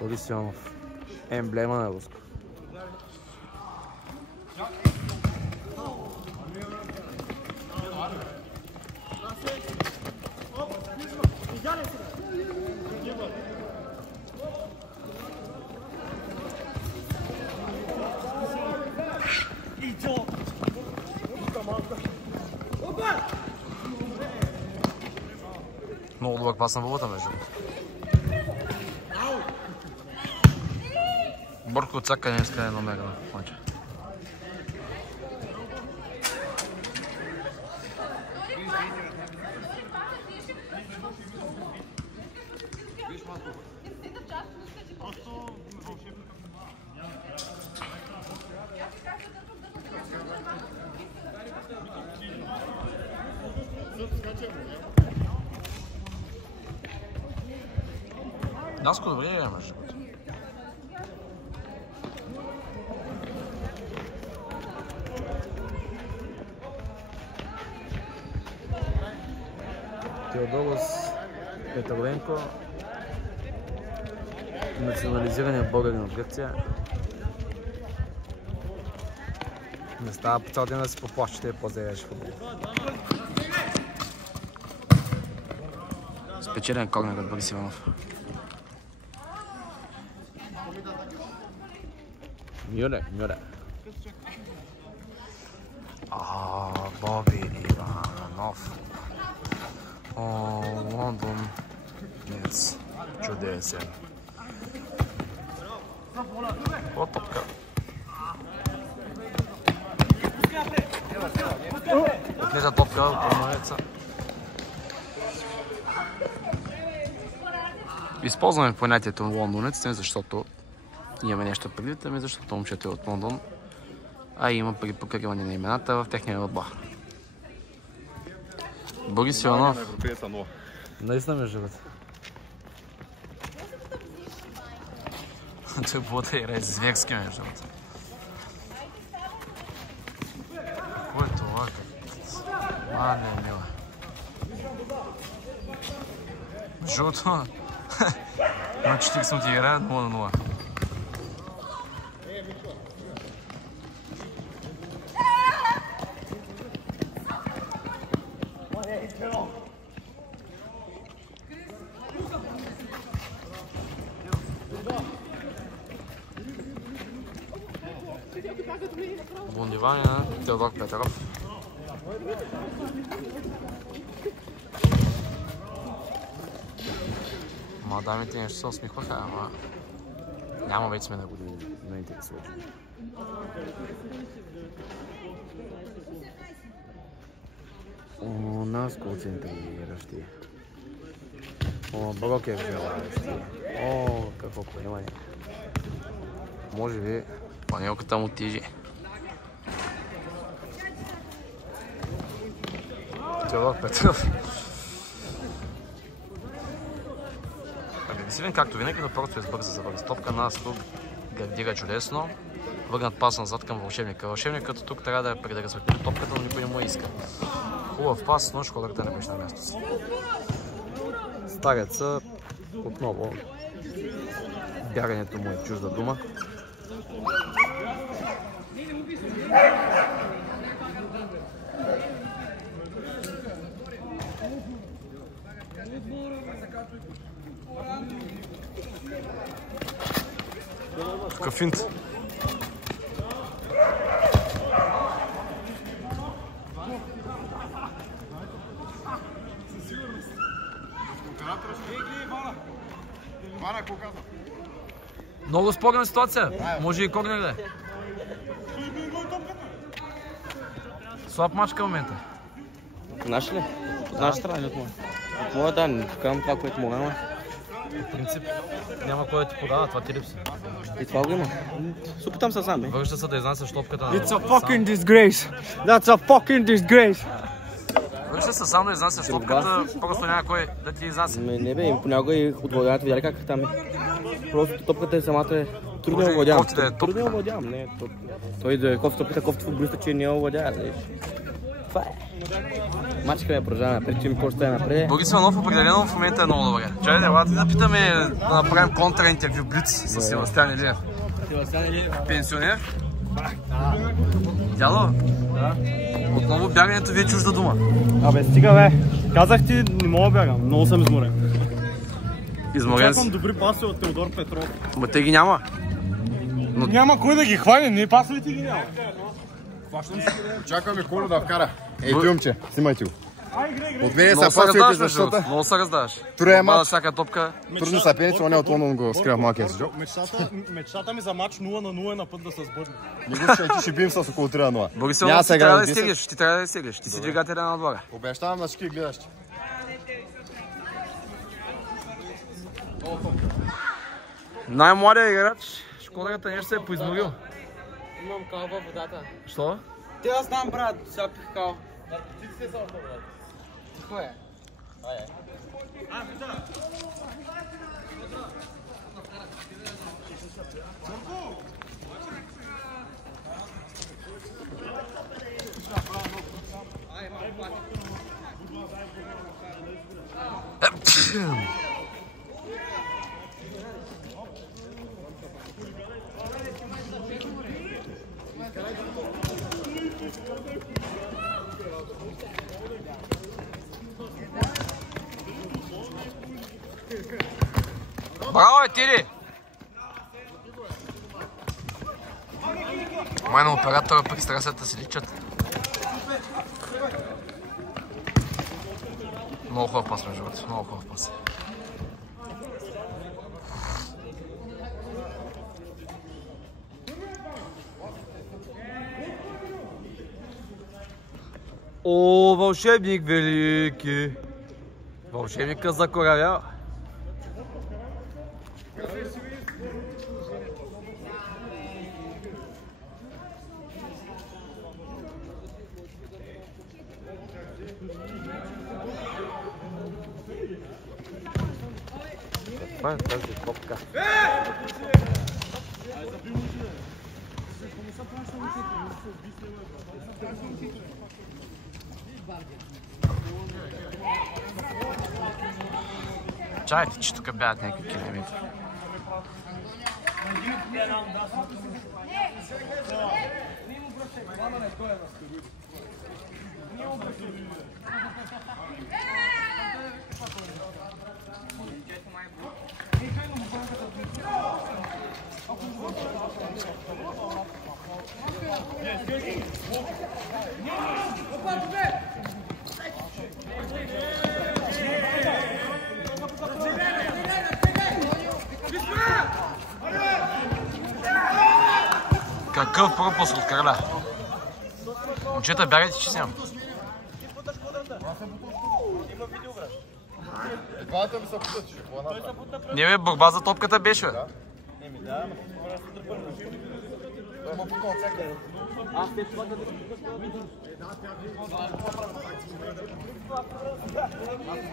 Борис Симеонов. Емблема на Луско. Много добър пас на вълата, между. Борко от всяка днеска е номера на мача. Даско добре е, между. Теодорос Петърленко, национализирания българин от Гърция. Не става по цял ден да си поплащате и по-зелеш футбол. Спечелен корнер от Борис Иванов. Мюле. Боби Иванов. Лондон. Днес. Чудесен. О, топка. Отнежа топка от Пълнореца. Използваме понятието лондонец, не защото имаме нещо предвид, ами защото момчето е от Лондон, а има покриване на имената в техния отбор. Борис Иванов. Наистина между другото. Той бота играе зверски между другото. Какво е това? Не, мила. Жълто. На 40 минути играят 0-0. Бундивание на Теодор Петров. Мадамите нещо се усмихваха, ама няма вече сме на години, не интересува. Нас концентриращи. Брокер желаящи. Какво поемане. Може би панелката му тежи. Теодор Петров. Агресивен, както винаги, но просто избърза за бърза топка. Настро гардира чудесно. Върнат пас назад към Вълшебника. Вълшебникът тук трябва да предразпредели топката, но никой не му иска. Хубав пас, но школърта не беше на място си. Стареца отново. Бягането му е чужда дума. Какъв финт. Много спорна ситуация. Може и корнер да е. Слаб мач към момента. Наш ли? От наша страна или от моя? От моя да, не покавам това, което мога, ама. В принцип няма кой да ти подава, това ти липса. И това го има. Супи там са сам, бе. Върши се да изнасяш топката на... It's a fucking disgrace! That's a fucking disgrace! Върши се сам да изнасяш топката, просто няма кой да ти изнася. Не бе, понякога и отвладяват, видяли как там е. Просто топката е самата е трудно я овладявам. Трудно я овладявам, не. Той да е кофти топката, кофти футболиста, че не я овладява. това е. Мачкаме, продължаваме напред, че ми какво ще е напред. Борис Иванов определено в момента е много добре. Чай да да питаме да направим контраинтервю Блиц с Севастиан Илиев. Севастиан Илиев. Пенсионер? Дядо? Да. Отново бягането ви е чужда дума. Абе, стига бе. Казах ти, не мога да бягам. Много съм изморен. Изморен си? Очаквам добри паси от Теодор Петров. Ма те ги няма. Но... Няма кой да ги хване, не пасли ти ги няма. Очакваме Колю да вкара. Ей, тюмче, снимайте го. От мен Много са се пасовете, раздаваш, защото много се раздаваш. Турия Мада мач. всяка топка. Трудно са пенеци, он е от Лондон го скрива в малкия си джоб. Мечтата ми за матч 0-0 е на път да се сбъдне. Не го ще ти ще бием с около 3-0. Борис Няма Иванов, ти сега трябва да да изтеглиш, ти трябва да изтеглиш. Ти си двигателя на отбора. Обещавам на всички гледащи. Най-младият играч, Шкодрата нещо се е поизморил. Имам кал във водата. Що? Те аз знам, брат, сега пих кал. Какво е? Браво, Тири! Май на оператора пристрасията си личат. Много хубав пас, между другото. Много хубав пас. О, вълшебник велики! Вълшебника закоравява. Това е тази топка. Чайте, че тук бягат някакви километри. Какъв пропуск от Краля? Момчета, бягайте, че снимам. Двамата ми са потъчи, какво направи? Не бе, борба за топката беше, бе. Той ма пукал всякъде.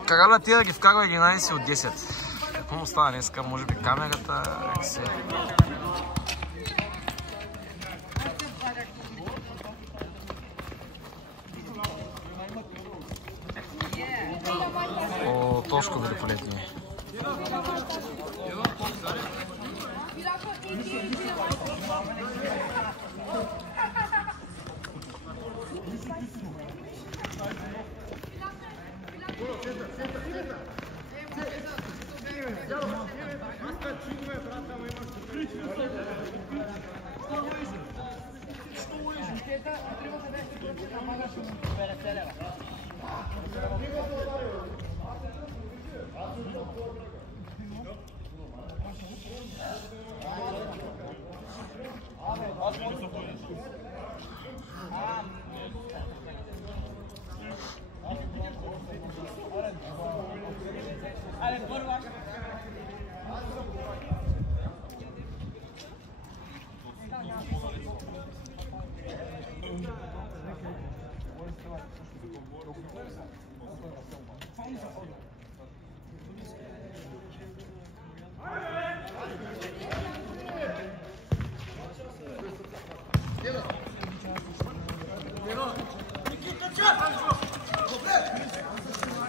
Краля ти да ги вкарва 11 от 10. Какво му става днеска? Може би камерата? О, тошко великолепnie.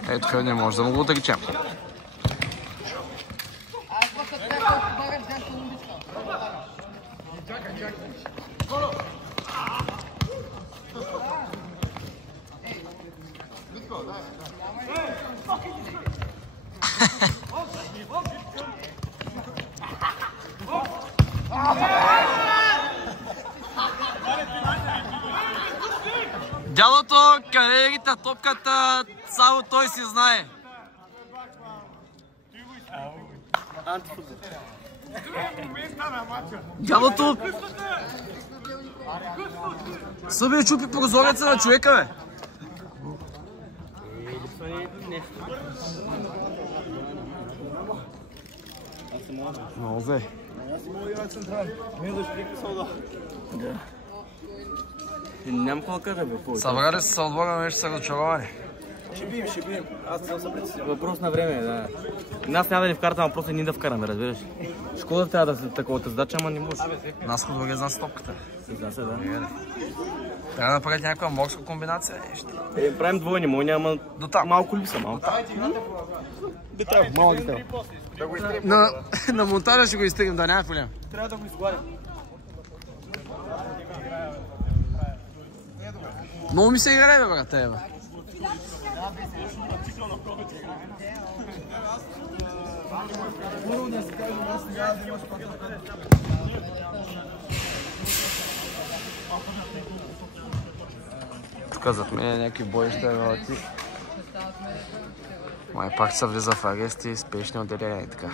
Ето тук не може да му го отречем. Дядото, къде е на топката, само той си знае. Дядото събе чупи прозореца на човека, бе. Много зле. Нямам какво да кажа, бе. Събрали се отбора, вече са разочаровани. Ще бием. Аз съм съпред. Въпрос на време, да. Нас няма да ни вкарат, ама просто ние да вкараме, разбираш. Шкода трябва да се такова задача, ама не може. Нас други е за топката. Да се, да. Трябва да направят някаква морска комбинация. Правим двойни, мой няма малко липса, малко. Детайл, малък детайл. На монтажа ще го изтегнем, да няма проблем. Трябва да го изгладим. Много ми се играе, бе, брат, бе. Тук зад мен някакви боища работи. Май пак се влиза в арести, спешни отделения и така.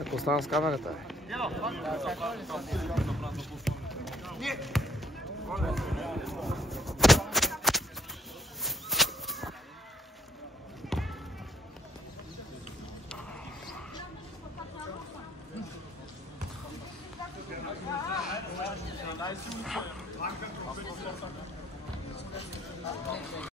Ако остана с камерата,